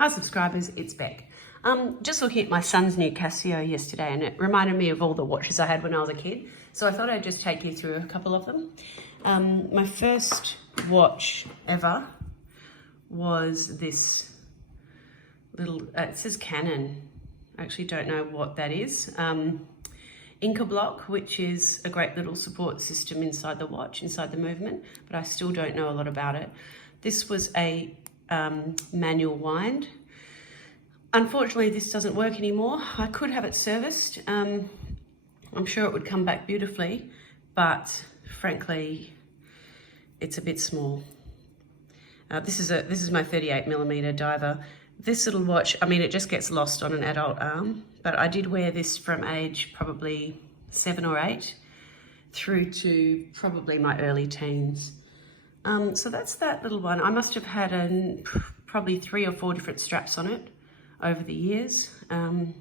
Hi subscribers, it's Beck. Just looking at my son's new Casio yesterday, and it reminded me of all the watches I had when I was a kid. So I thought I'd just take you through a couple of them. My first watch ever was this little, it says Canon. I actually don't know what that is. Inca block, which is a great little support system inside the watch, inside the movement, but I still don't know a lot about it. This was a manual wind. Unfortunately, this doesn't work anymore. I could have it serviced. I'm sure it would come back beautifully, but frankly, it's a bit small. This is my 38mm diver. This little watch, I mean, it just gets lost on an adult arm, but I did wear this from age probably 7 or 8 through to probably my early teens. So that's that little one. I must have had probably 3 or 4 different straps on it over the years, and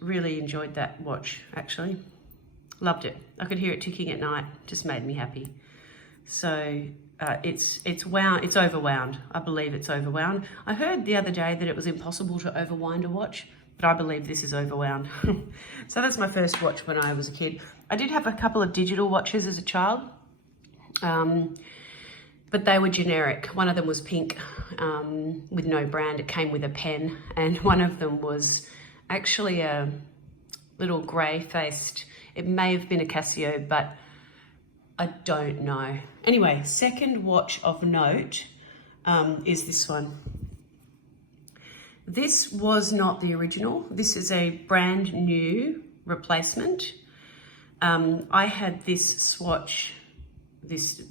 really enjoyed that watch, actually. Loved it. I could hear it ticking at night, just made me happy. So it's overwound. I believe it's overwound. I heard the other day that it was impossible to overwind a watch, but I believe this is overwound. So that's my first watch when I was a kid. I did have a couple of digital watches as a child, but they were generic. One of them was pink with no brand. It came with a pen, and one of them was actually a little grey-faced, it may have been a Casio, but I don't know. Anyway, second watch of note is this one. This was not the original. This is a brand new replacement. I had this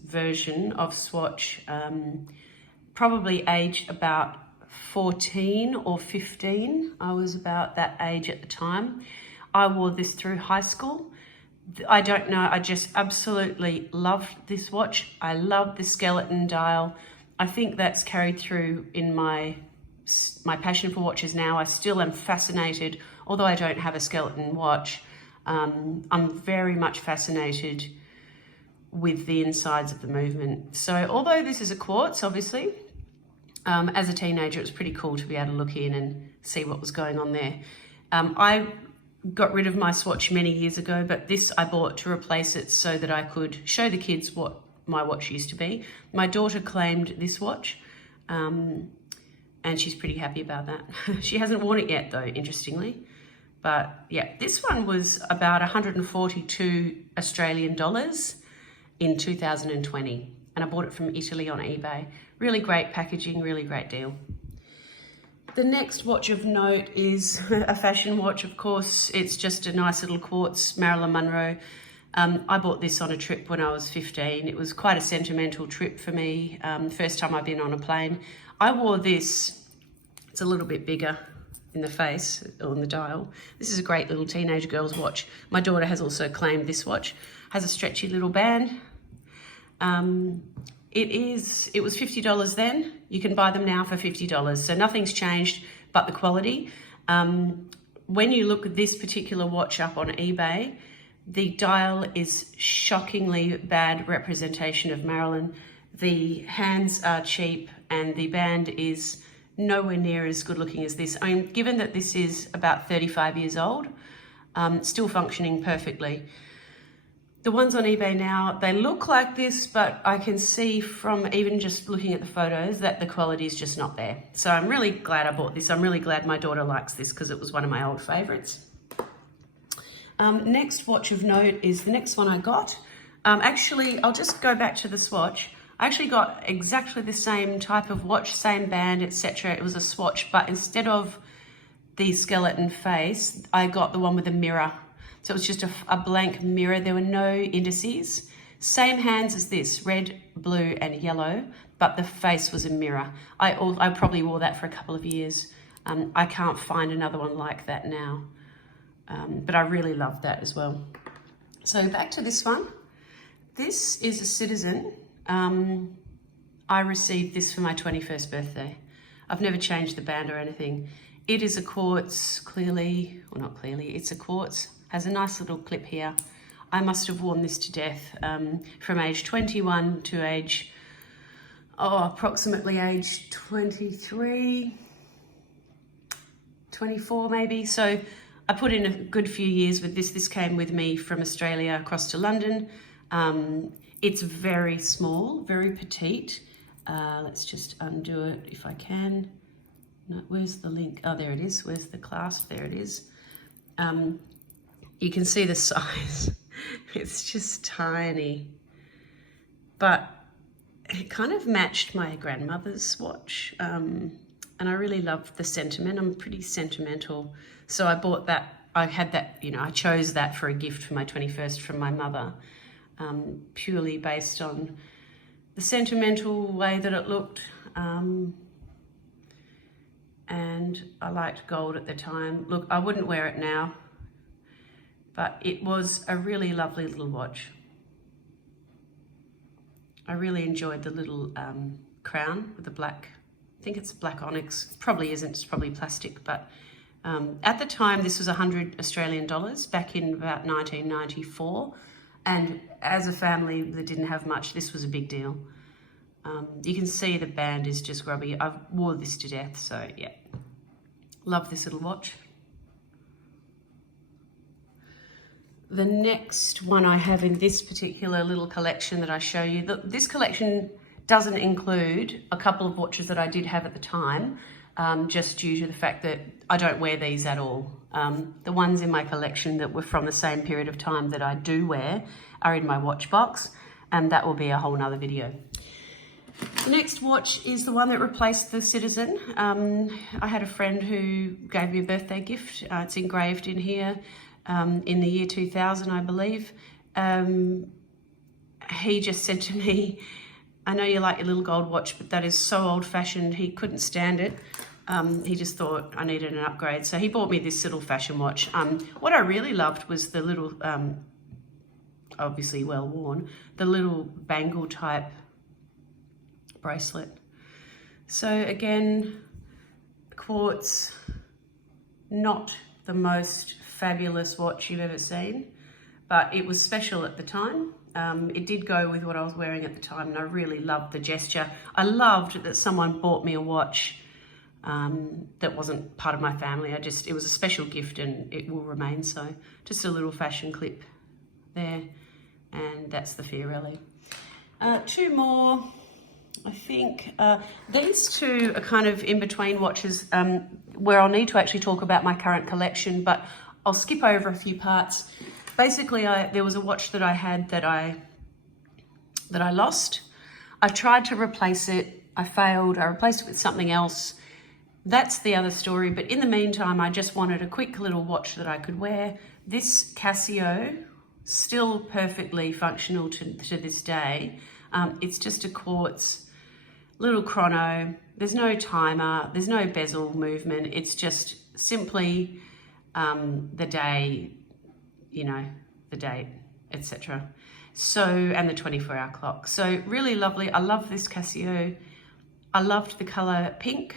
version of Swatch, probably aged about 14 or 15. I was about that age at the time. I wore this through high school. I don't know, I just absolutely loved this watch. I love the skeleton dial. I think that's carried through in my passion for watches now. I still am fascinated, although I don't have a skeleton watch, I'm very much fascinated with the insides of the movement. So although this is a Quartz, obviously, as a teenager, it was pretty cool to be able to look in and see what was going on there. I got rid of my Swatch many years ago, but this I bought to replace it so that I could show the kids what my watch used to be. My daughter claimed this watch, and she's pretty happy about that. She hasn't worn it yet though, interestingly. But yeah, this one was about 142 Australian dollars in 2020, and I bought it from Italy on eBay. Really great packaging, really great deal. The next watch of note is a fashion watch, of course. It's just a nice little Quartz, Marilyn Monroe. I bought this on a trip when I was 15. It was quite a sentimental trip for me. First time I've been on a plane. I wore this, it's a little bit bigger in the face, on the dial. This is a great little teenage girl's watch. My daughter has also claimed this watch. Has a stretchy little band. It was $50 then. You can buy them now for $50. So nothing's changed but the quality. When you look at this particular watch up on eBay, the dial is shockingly bad representation of Marilyn. The hands are cheap and the band is nowhere near as good looking as this. I mean, given that this is about 35 years old, still functioning perfectly. The ones on eBay now, they look like this, but I can see from even just looking at the photos that the quality is just not there. So I'm really glad I bought this. I'm really glad my daughter likes this because it was one of my old favorites. Next watch of note is the next one I got. Actually, I'll just go back to the Swatch. I actually got exactly the same type of watch, same band, etc. It was a Swatch, but instead of the skeleton face, I got the one with a mirror. So it was just a blank mirror. There were no indices. Same hands as this, red, blue, and yellow, but the face was a mirror. I probably wore that for a couple of years. I can't find another one like that now, but I really loved that as well. So back to this one. This is a Citizen. I received this for my 21st birthday. I've never changed the band or anything. It is a Quartz, clearly, or not clearly, it's a Quartz. Has a nice little clip here. I must have worn this to death from age 21 to age, approximately age 23, 24 maybe. So I put in a good few years with this. This came with me from Australia across to London. It's very small, very petite. Let's just undo it if I can. No, where's the link? Oh, there it is. Where's the clasp? There it is. You can see the size. It's just tiny. But it kind of matched my grandmother's watch. And I really loved the sentiment. I'm pretty sentimental. So I bought that. I had that, you know, I chose that for a gift for my 21st from my mother, purely based on the sentimental way that it looked. And I liked gold at the time. Look, I wouldn't wear it now, but it was a really lovely little watch. I really enjoyed the little crown with the black, I think it's black onyx. Probably isn't, it's probably plastic, but at the time this was 100 Australian dollars back in about 1994. And as a family that didn't have much, this was a big deal. You can see the band is just grubby. I've wore this to death, so yeah. Love this little watch. The next one I have in this particular little collection that I show you, this collection doesn't include a couple of watches that I did have at the time, just due to the fact that I don't wear these at all. The ones in my collection that were from the same period of time that I do wear are in my watch box, and that will be a whole nother video. The next watch is the one that replaced the Citizen. I had a friend who gave me a birthday gift. It's engraved in here in the year 2000, I believe. He just said to me, I know you like your little gold watch, but that is so old-fashioned. He couldn't stand it. He just thought I needed an upgrade. So he bought me this little fashion watch. What I really loved was the little, obviously well worn, the little bangle type bracelet. So again, quartz, not the most fabulous watch you've ever seen, but it was special at the time. It did go with what I was wearing at the time, and I really loved the gesture. I loved that someone bought me a watch that wasn't part of my family. It was a special gift, and it will remain so. Just a little fashion clip there, and that's the Fiorelli. Two more. I think these two are kind of in between watches where I'll need to actually talk about my current collection, but I'll skip over a few parts. Basically, there was a watch that I had that I lost. I tried to replace it. I failed. I replaced it with something else. That's the other story. But in the meantime, I just wanted a quick little watch that I could wear. This Casio, still perfectly functional to this day. It's just a quartz little chrono. There's no timer, there's no bezel movement. It's just simply the day, you know, the date, etc. So, and the 24-hour clock. So really lovely. I love this Casio. I loved the color pink.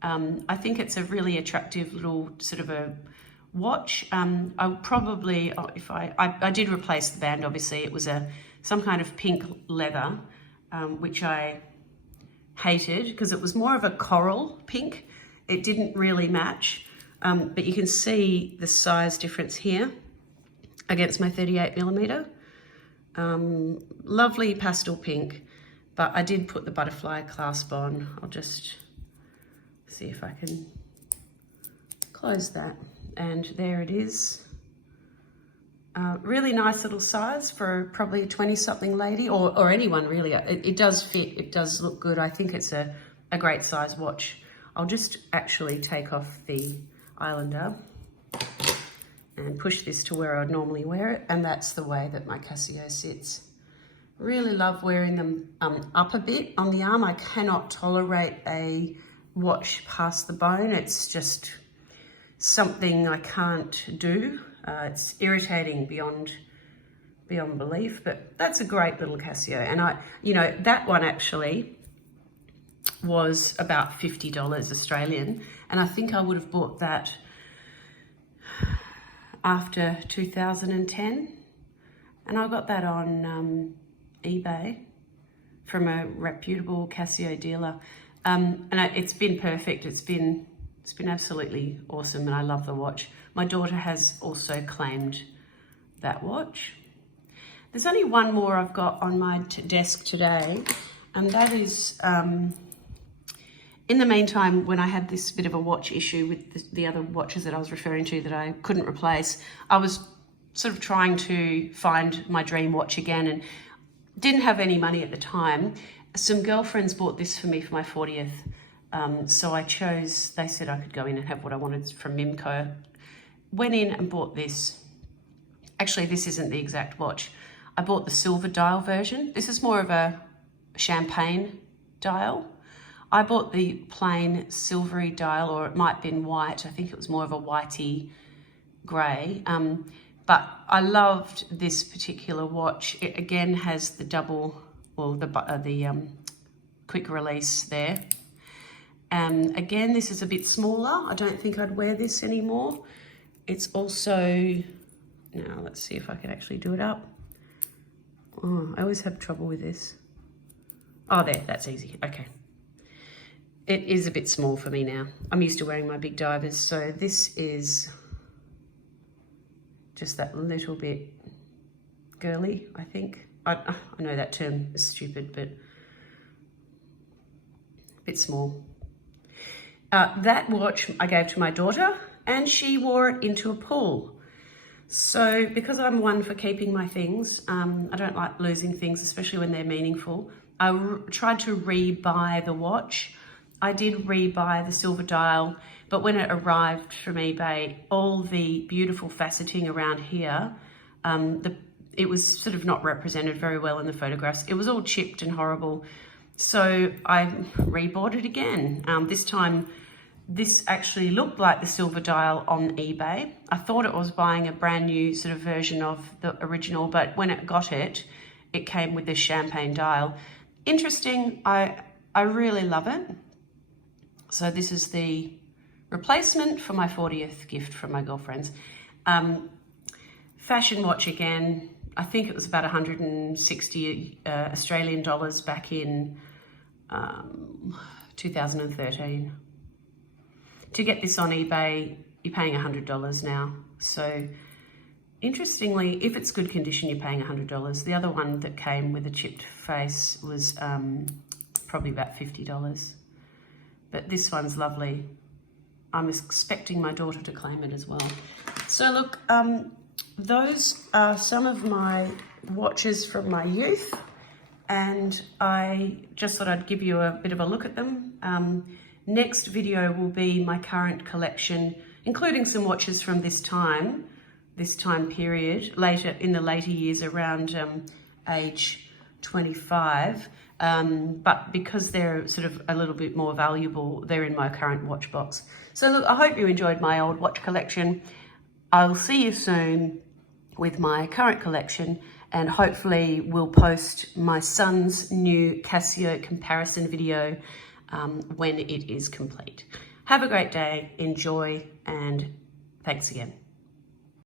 I think it's a really attractive little sort of a watch. I probably, I did replace the band, obviously. It was some kind of pink leather, which I hated because it was more of a coral pink. It didn't really match, but you can see the size difference here against my 38mm. Lovely pastel pink, but I did put the butterfly clasp on. I'll just see if I can close that, and there it is. Really nice little size for probably a 20-something lady, or anyone really. It does fit, it does look good. I think it's a great size watch. I'll just actually take off the Islander and push this to where I'd normally wear it, and that's the way that my Casio sits. Really love wearing them up a bit on the arm. I cannot tolerate a watch past the bone. It's just something I can't do. It's irritating beyond belief, but that's a great little Casio. And you know, that one actually was about $50 Australian, and I think I would have bought that after 2010, and I got that on eBay from a reputable Casio dealer. It's been perfect. It's been absolutely awesome, and I love the watch. My daughter has also claimed that watch. There's only one more I've got on my desk today, and that is, in the meantime, when I had this bit of a watch issue with the other watches that I was referring to that I couldn't replace, I was sort of trying to find my dream watch again and didn't have any money at the time. Some girlfriends bought this for me for my 40th. So I chose, they said I could go in and have what I wanted from Mimco. Went in and bought this. Actually, this isn't the exact watch. I bought the silver dial version. This is more of a champagne dial. I bought the plain silvery dial, or it might have been white. I think it was more of a whitey grey. But I loved this particular watch. It again has the double, well, the quick release there. Again, this is a bit smaller. I don't think I'd wear this anymore. It's also, now let's see if I can actually do it up. Oh, I always have trouble with this. Oh, there, that's easy. Okay. It is a bit small for me now. I'm used to wearing my big divers, so this is just that little bit girly, I think. I know that term is stupid, but a bit small. That watch I gave to my daughter, and she wore it into a pool. So because I'm one for keeping my things, I don't like losing things, especially when they're meaningful. I tried to re-buy the watch. I did re-buy the silver dial, but when it arrived from eBay, all the beautiful faceting around here, it was sort of not represented very well in the photographs. It was all chipped and horrible. So I re-bought it again. This time, this actually looked like the silver dial on eBay. I thought it was buying a brand new sort of version of the original, but when it got it, it came with this champagne dial. Interesting, I really love it. So this is the replacement for my 40th gift from my girlfriends. Fashion watch again. I think it was about 160 Australian dollars back in 2013. To get this on eBay, you're paying $100 now. So interestingly, if it's good condition, you're paying $100. The other one that came with a chipped face was probably about $50. But this one's lovely. I'm expecting my daughter to claim it as well. So look, those are some of my watches from my youth, and I just thought I'd give you a bit of a look at them. Next video will be my current collection, including some watches from this time period, later in the later years, around age 25. But because they're sort of a little bit more valuable, they're in my current watch box. So look, I hope you enjoyed my old watch collection. I'll see you soon with my current collection, and hopefully we'll post my son's new Casio comparison video when it is complete. Have a great day, enjoy, and thanks again.